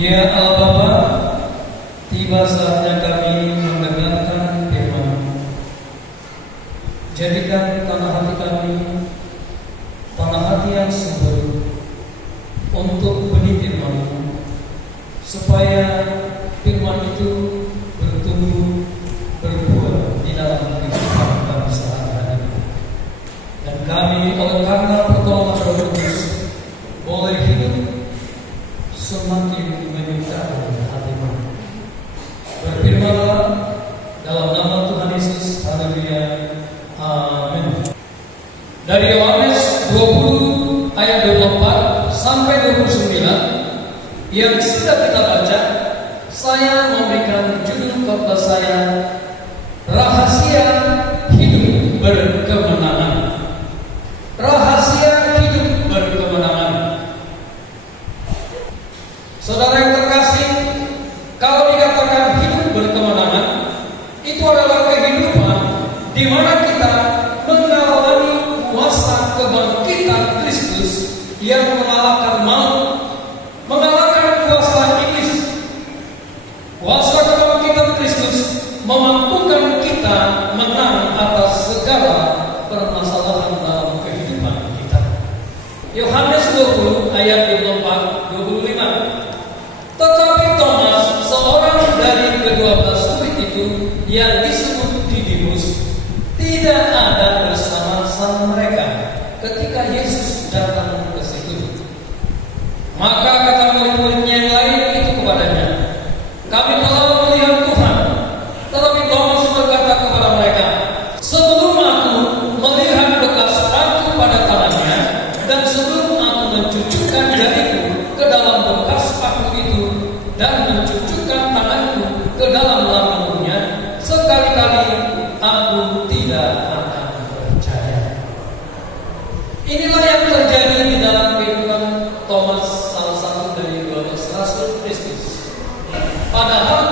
Ya Allah Bapa, tiba saatnya kami mendengarkan firman. Jadikan tanah hati kami tanah hati yang subur untuk benih firman-Mu, supaya firman itu bertumbuh berbuah di dalam kehidupan kami sehari-hari. Dan kami oleh karena pertolongan Roh Kudus boleh hidup semakin menyukai hati-Mu. Berfirmanlah dalam nama Tuhan Yesus. Haleluya. Amin. Dari Yohanes 20 ayat 24 sampai 29 yang sudah kita baca, saya memberikan judul khotbah saya, Rahasia Hidup Berkemenangan. Rahasia hidup berkemenangan. Saudara yang terkasih, kalau dikatakan hidup berkemenangan, itu adalah kehidupan di mana kita mengalami kuasa kebangkitan Kristus yang mengalahkan maut, mengalahkan kuasa iblis. Kuasa kebangkitan Kristus memampukan kita menang atas segala permasalahan dalam kehidupan kita. Yohanes 20 ayat 24 25. Tetapi Thomas, seorang dari ke-12 murid itu yang disebut Didimus, tidak ada bersama-sama mereka ketika Yesus datang ke situ. Maka kata murid-muridnya yang lain itu kepadanya, kami telah melihat Tuhan. Tetapi Thomas berkata kepada mereka, sebelum aku melihat bekas paku pada tangannya, dan sebelum aku mencucukkan jariku ke dalam bekas paku itu, dan mencucukkan tanganku ke dalam lambungnya, sekali-kali aku tidak akan percaya. Inilah yang terjadi di dalam kehidupan Thomas, salah satu dari 12 rasul Kristus. Padahal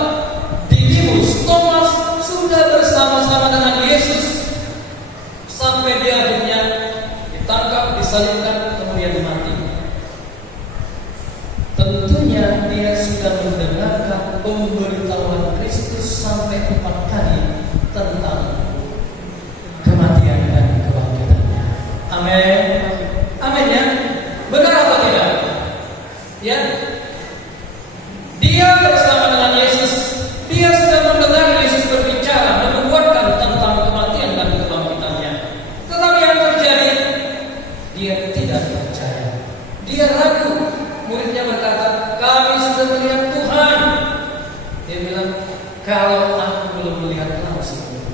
Didimus, Thomas sudah bersama-sama dengan Yesus sampai dia akhirnya ditangkap, disalibkan, kemudian mati. Tentunya dia sudah mendengarkan pemberitahuan Kristus sampai 4 kali tentang kematian dan kebangkitannya. Amin. Amin ya. Benar atau tidak? Ya. Dia bersama dengan Yesus, dia sudah mendengar Yesus berbicara, menubuatkan tentang kematian dan kebangkitannya. Tetapi yang terjadi, dia tidak percaya. Dia ragu. Muridnya berkata, kami sudah melihat Tuhan. Dia bilang, kalau aku belum melihat langsung,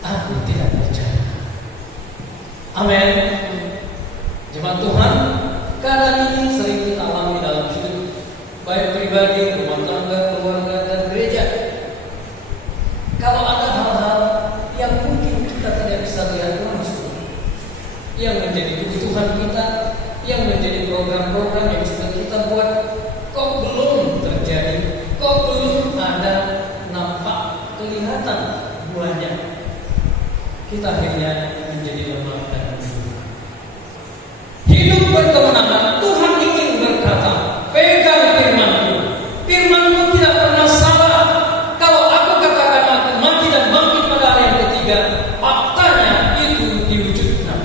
aku tidak percaya. Amin. Jemaat Tuhan, keadaan ini sering kita alami dalam hidup, baik pribadi, rumah tangga, keluarga, dan gereja. Kalau ada hal-hal yang mungkin kita tidak bisa lihat langsung, yang menjadi kebutuhan kita, yang menjadi program-program yang sudah kita buat, kok belum terjadi, kok belum ada nampak kelihatan buahnya, kita akhirnya menjadi lemah dan mundur. Hidup berkemenangan, Tuhan ingin berkata, pegang firman-Ku. Firman-Ku tidak pernah salah. Kalau aku katakan aku mati dan bangkit pada hari yang ketiga, faktanya itu diwujudkan.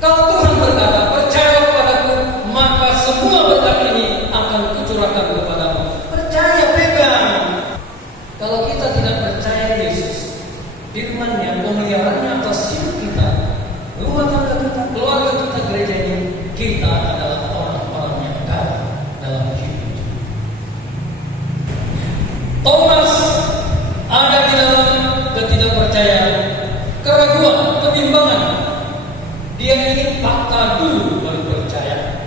Kalau Tuhan berkata, percaya kepadaku, maka semua berkat ini akan kucurahkan kepadamu. Percaya, pegang. Kalau kita tidak percaya Yesus, firman-Nya, pemeliharaannya atas hidup kita, rumah tangga kita, keluarga kita, gereja ini, kita adalah orang-orang yang kalah dalam hidup. Thomas ada di dalam ketidakpercayaan, keraguan, kebimbangan. Dia ingin fakta dulu baru percaya.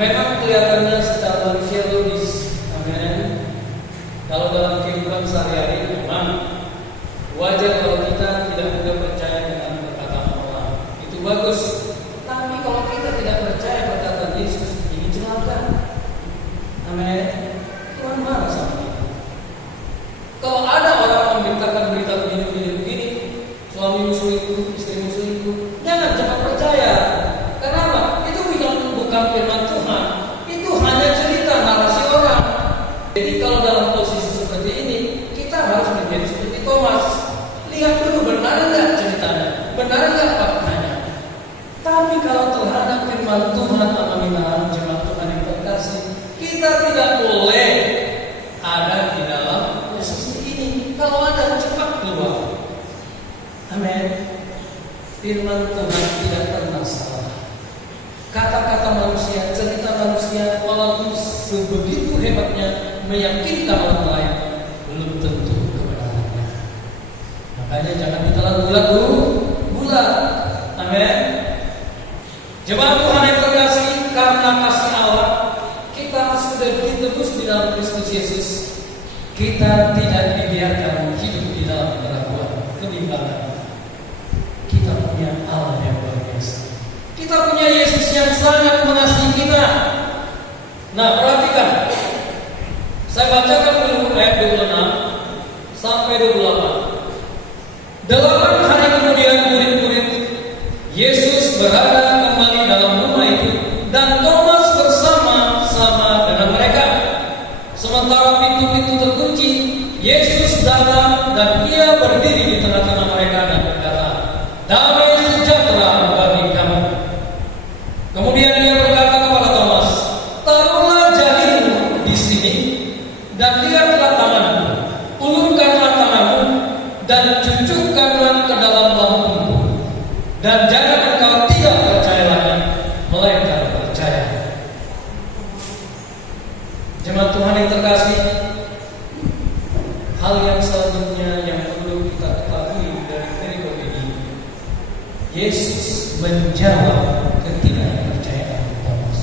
Memang kelihatannya secara manusia logis. Amin. Kalau dalam kehidupan sehari-hari memang wajar kalau kita tidak mudah percaya dengan perkataan orang. Itu bagus. Tapi kalau kita tidak percaya perkataan Yesus, ini celaka. Amin. Tuhan marah sama kita. Kalau ada orang memberitakan berita begini, suami selingkuh, istri selingkuh, jangan cepat percaya. Kenapa? Itu bukan firman Tuhan. Tapi kalau terhadap firman Tuhan amanah jemaat Tuhan yang terkasih, kita tidak boleh ada di dalam posisi ini. Kalau ada, cepat keluar. Amin. Firman Tuhan tidak pernah salah. Kata-kata manusia, cerita manusia, walaupun sebegitu hebatnya meyakinkan orang lain, belum tentu kebenarannya. Makanya jangan ditelan bulat. Amin. Jemaat Tuhan yang terkasih, karena kasih Allah, kita sudah ditebus di dalam Kristus Yesus. Kita tidak dibiarkan hidup di dalam keraguan, kebimbangan. Kita punya Allah yang luar biasa. Kita punya Yesus yang sangat mengasihi kita. Nah, perhatikan. Saya bacakan dulu ayat 26 sampai 28. 8 hari kemudian murid-murid Yesus berada kembali dalam rumah itu, dan Thomas bersama-sama dengan mereka. Sementara pintu-pintu terkunci, Yesus datang dan Ia berdiri di tengah-tengah mereka dan berkata, "Damai sejahtera bagi kamu." Kemudian Ia berkata kepada Thomas, "Taruhlah jarimu di sini dan lihatlah tanganmu, ulurkanlah tanganmu dan cucukkanlah ke dalam lambungku, dan jangan engkau tidak percaya lagi, melainkan percaya." Jemaat Tuhan yang terkasih, hal yang selanjutnya yang perlu kita ketahui dari perikop ini, Yesus menjawab ketidakpercayaan Thomas.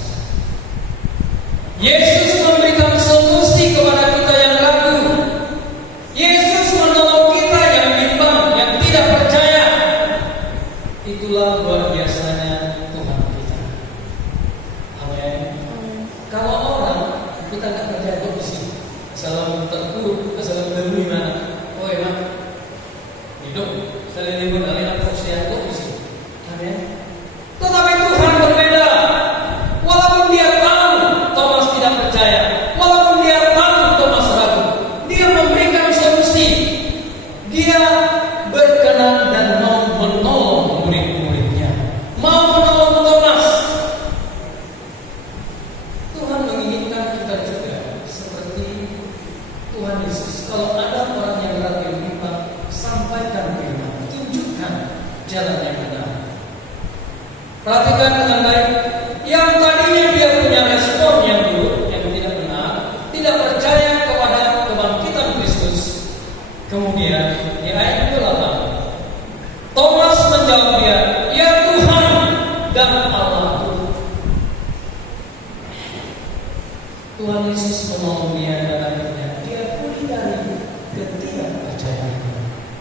Yesus memberikan solusi kepada kita yang ragu. Yesus menolong kita yang bimbang, yang tidak percaya. Itulah luar biasanya Tuhan kita. Amin. Kalau orang kita nggak percaya, kok bisa? Salam terpuruk, salam dulu gimana? Oh emang hidup saya libur dari anak usia, kok bisa? Amin. Tetapi Tuhan berbeda. Walaupun Dia tahu Thomas tidak percaya, walaupun Dia tahu Thomas ragu, Dia memberikan solusi. Dia berkenan dan mau menolong murid-muridnya, mau menolong Thomas. Tuhan menginginkan kita juga seperti Tuhan Yesus. Kalau ada orang yang ragu yang bimbang, sampaikan firman, tunjukkan jalan yang benar. Perhatikan dengan baik. Yang tadinya dia punya respon yang buruk, yang tidak benar, tidak percaya kepada kebangkitan Kristus. Kemudian di ayat 28, Thomas menjawab dia, "Ya Tuhan dan Allahku." Tuhan Yesus menolong dia dan akhirnya dia pulih dari ketidakpercayaan,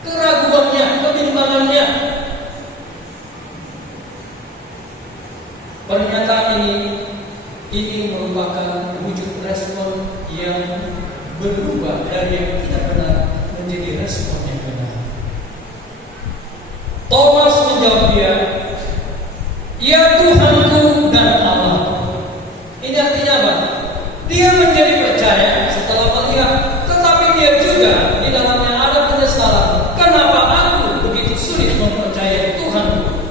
keraguannya, kebimbangannya. Pernyataan ini merupakan wujud respon yang berubah dari yang tidak benar menjadi respon yang benar. Thomas menjawab dia, "Ya Tuhanku dan Allahku." Ini artinya apa? Dia menjadi percaya setelah melihat, tetapi dia juga di dalamnya ada penyesalan. Kenapa aku begitu sulit mempercayai Tuhanku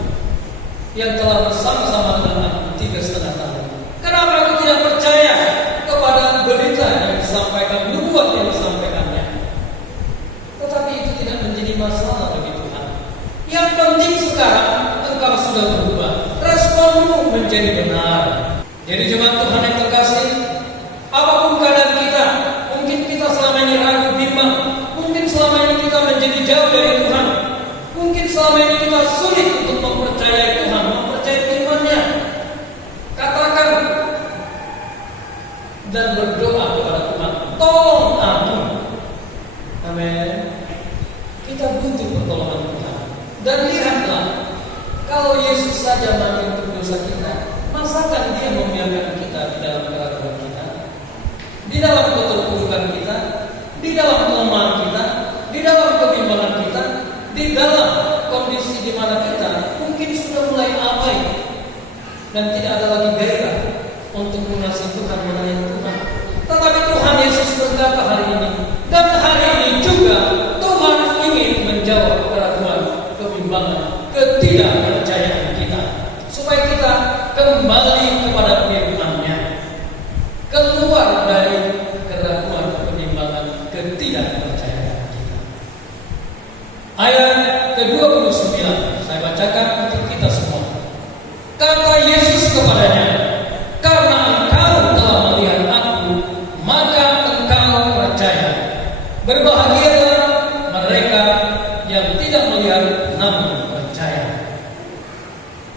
yang telah bersama-sama dengan aku 3,5 tahun? Kenapa aku tidak percaya kepada berita yang disampaikan, nubuat yang disampaikannya? Tetapi itu tidak menjadi masalah bagi Tuhan. Yang penting sekarang engkau sudah berubah, responmu menjadi benar. Jadi jemaat Tuhan yang terkasih, apapun keadaan kita, mungkin kita selama ini ragu, bimbang, mungkin selama ini kita menjadi jauh dari Tuhan, mungkin selama ini kita sulit untuk mempercayai Tuhan, mempercayai firman-Nya. Katakan dan berdoa kepada Tuhan, tolong aku. Amin. Kita butuh pertolongan Tuhan. Dan lihatlah, kalau Yesus saja mati untuk dosa kita, masakan Dia membiarkan kita di dalam keraguan kita, di dalam keterpurukan kita, di dalam kelemahan kita, di dalam kebimbangan kita, di dalam kondisi di mana kita mungkin sudah mulai abai dan tidak ada lagi gairah untuk mengasihi Tuhan, melayani Tuhan. Tetapi Tuhan Yesus berkata hari ini, dan hari ini juga Tuhan ingin menjawab keraguan, kebimbangan, ketidakpercayaan kita, supaya ketidakpercayaan kita. Ayat ke-29 saya bacakan untuk kita semua. Kata Yesus kepadanya, "Karena engkau telah melihat aku, maka engkau percaya. Berbahagialah mereka yang tidak melihat namun percaya."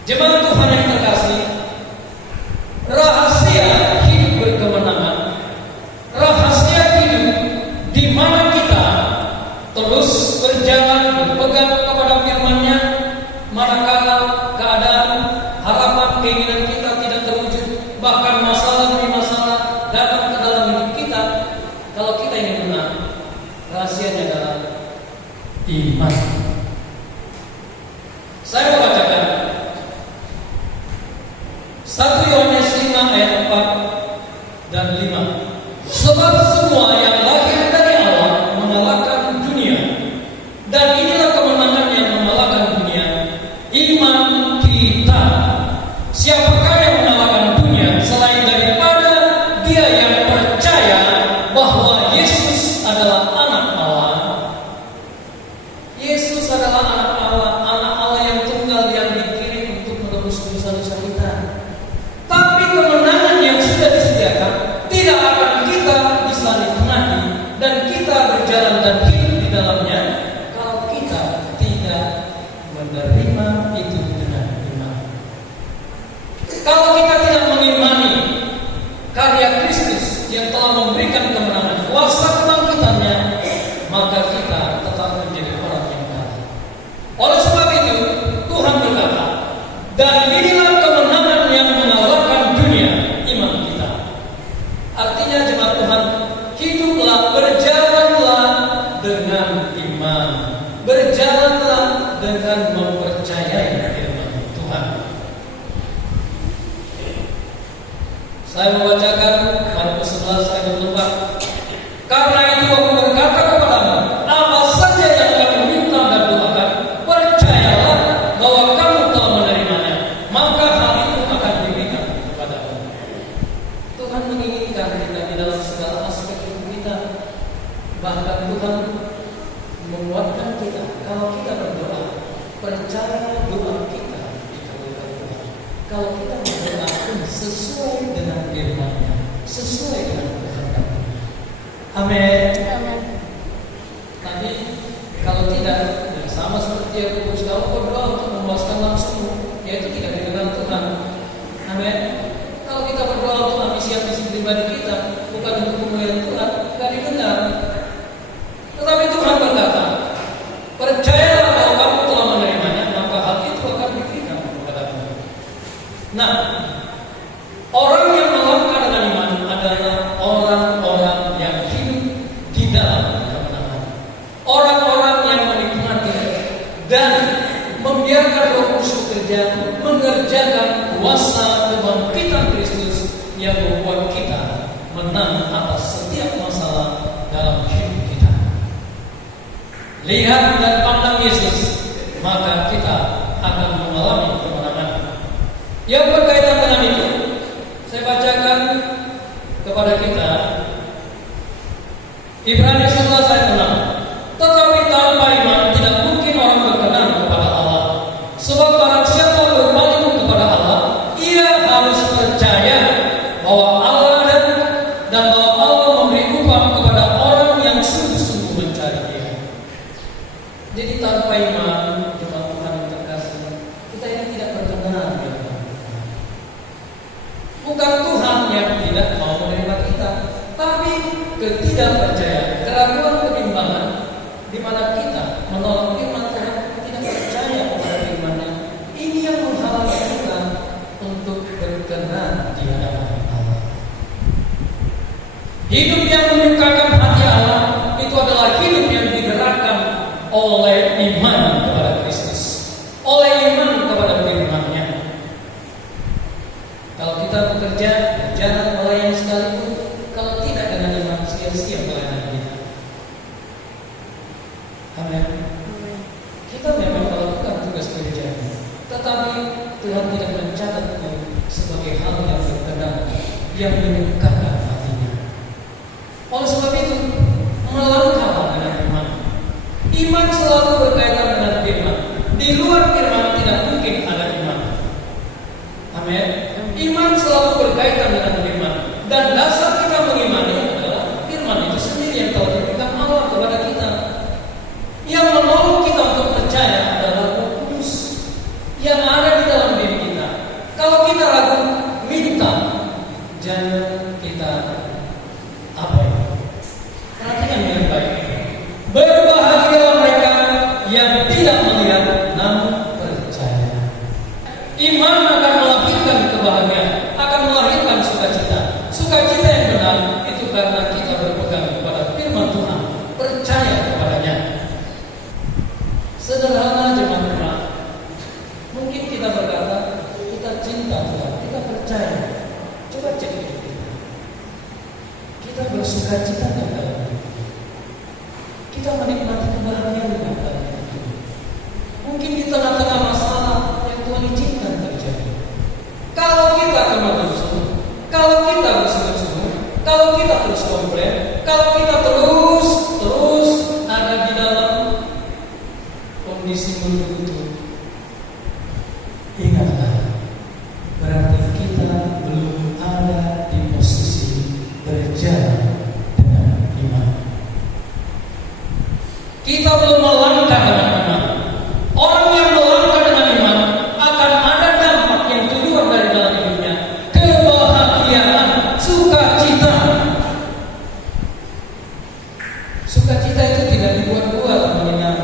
Jemaat Tuhan yang terkasih, rahasia hidup berkemenangan, rahasia hidup di mana kita terus berjalan berpegang kepada firman-Nya, manakala keadaan, harapan, keinginan kita tidak terwujud, bahkan masalah demi masalah datang ke dalam hidup kita. Kalau kita ingin menang, rahasianya adalah iman. Saya membacakan 1 Yohanes 5 ayat 4 dan 5. Sebab semua yang lahir dari Allah mengalahkan dunia, dan inilah kemenangan yang mengalahkan dunia, iman kita. Siapakah yang mengalahkan dunia selain daripada dia yang percaya bahwa Yesus adalah anak Allah? Yesus adalah anak Allah yang tunggal yang dikirim untuk menebus dosa-dosa kita. Tapi kemenangan yang sudah disediakan tidak akan kita bisa nikmati dan kita berjalan dan hidup di dalamnya kalau kita tidak menerima itu dengan iman. Kalau kita tidak mengimani karya Kristus yang telah memberikan kemenangan, kuasa kebangkitannya, maka kita tetap menjadi orang yang kalah. Oleh sebab itu Tuhan berkata, "Dan inilah kemenangan yang mengalahkan dunia, iman kita." Artinya jemaat Tuhan, hiduplah, berjalanlah dengan iman, berjalanlah dengan mempercayai firman Tuhan. Saya membacakan Markus 11 ayat 24. "Karena itu aku berkata kepadamu, apa saja yang kamu minta dan doakan, percayalah bahwa kamu telah menerimanya, maka hal itu akan diberikan kepadamu." Tuhan menginginkan kita di dalam segala aspek hidup kita. Bahkan Tuhan menguatkan kita kalau kita berdoa, percaya doa kita dikabulkan Tuhan. Kalau kita berdoa sesuai dengan firman-Nya, sesuai dengan kehendak-Nya. Amin. Tapi kalau tidak, ya sama seperti Yakobus, kalau berdoa untuk memuaskan nafsumu, yaitu tidak didengar Tuhan. Amin. Kalau kita berdoa untuk ambisi-ambisi pribadi kita, bukan untuk kemuliaan Tuhan, tidak didengar. Tetapi Tuhan berkata, "Percayalah bahwa kamu telah menerimanya, maka hal itu akan diberikan kepadamu." Nah, orang yang melangkah dengan iman adalah orang-orang yang hidup di dalam kemenangan, orang-orang yang menikmati dan membiarkan Roh Kudus bekerja, mengerjakan kuasa kebangkitan Kristus yang membuat kita menang atas setiap masalah dalam hidup kita. Lihat dan pandang Yesus, maka kita akan mengalami kemenangan. Yang berkaitan dengan itu, saya bacakan kepada kita Ibrani 11 ayat 6. "Tetapi tanpa iman tidak mungkin orang berkenan kepada Allah. Sebab barang siapa berpaling kepada Allah, ia harus percaya bahwa Allah ada dan bahwa Allah memberi upah kepada orang yang sungguh-sungguh mencari Dia." Jadi tanpa iman, jemaat Tuhan yang terkasih, kita ini tidak berkenan dengan Tuhan. Bukan Tuhan yang tidak mau menerima kita, tapi ketidakpercayaan, keraguan, kebimbangan, di mana kita menolak firman Tuhan, tidak percaya kepada firman-Nya. Ini yang menghalangi kita untuk berkenan di hadapan Allah. Hidup yang menyukakan hati Allah itu adalah hidup yang digerakkan oleh iman kepada Kristus, oleh iman kepada firman-Nya. Kalau kita bekerja, berjalan, melayani sekalipun, kalau tidak dengan iman, sia-sia pelayanan kita. Amin. Kita memang melakukan tugas gereja, tetapi Tuhan tidak mencatat itu sebagai hal yang berkenan, yang menyukakan hatinya. Oleh sebab itu, melangkah Sederhana jemaat. Mungkin kita berkata, kita cinta Tuhan, kita percaya. Coba cek hidup kita. Kita bersuka cita dalam hidup. Kita menikmati kebahagiaan dalam hidup. Mungkin di tengah-tengah masalah yang Tuhan izinkan terjadi. Kalau kita kena bersuka, kalau kita bersungut-sungut, kalau kita terus komplain, kalau kita terus ada di dalam kondisi menurut, ingatlah, berarti kita belum ada di posisi berjalan dengan iman. Kita belum melangkah dengan iman. Orang yang melangkah dengan iman akan ada dampak yang keluar dari dalam hidupnya. Kebahagiaan, sukacita. Sukacita itu tidak dibuat-buat, teman-teman.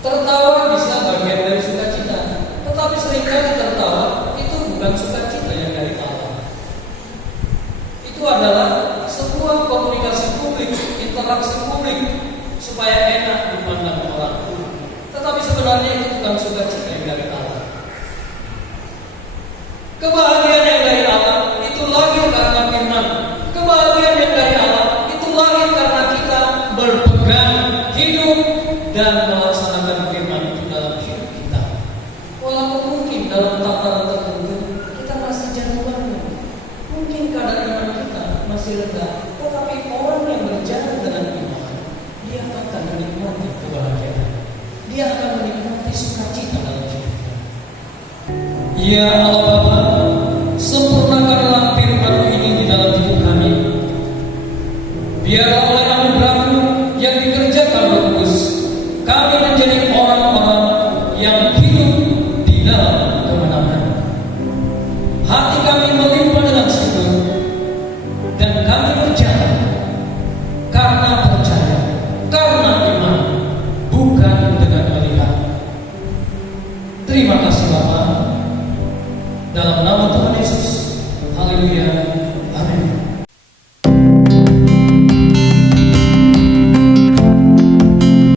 Tertawa bisa bagian dari sukacita, tetapi seringkali tertawa itu bukan sukacita yang dari Allah. Itu adalah sebuah komunikasi publik, interaksi publik supaya enak dipandang orang. Tetapi sebenarnya itu bukan sukacita yang dari Allah. Kebahagiaan yang dari Allah itu lahir karena firman. Kebahagiaan yang dari Allah itu lahir karena kita berpegang hidup dan melaksanakan firman itu dalam hidup kita. Walaupun mungkin dalam tataran tertentu kita masih jatuh bangun, mungkin kadar iman kita masih rendah, tetapi orang yang berjalan dengan iman, dia akan menikmati kebahagiaan. Dia akan menikmati sukacita dalam hidupnya. Ya Allah Bapa, sempurnakanlah firman ini di dalam hidup kami. Biarlah oleh anugerah-Mu yang dikerjakan Roh Kudus, kami menjadi orang-orang yang hidup di dalam kemenangan. Hati kami melimpah dengan syukur, dan kami berjalan karena percaya, karena iman, bukan dengan melihat. Terima kasih Bapa, dalam nama Tuhan Yesus. Haleluya.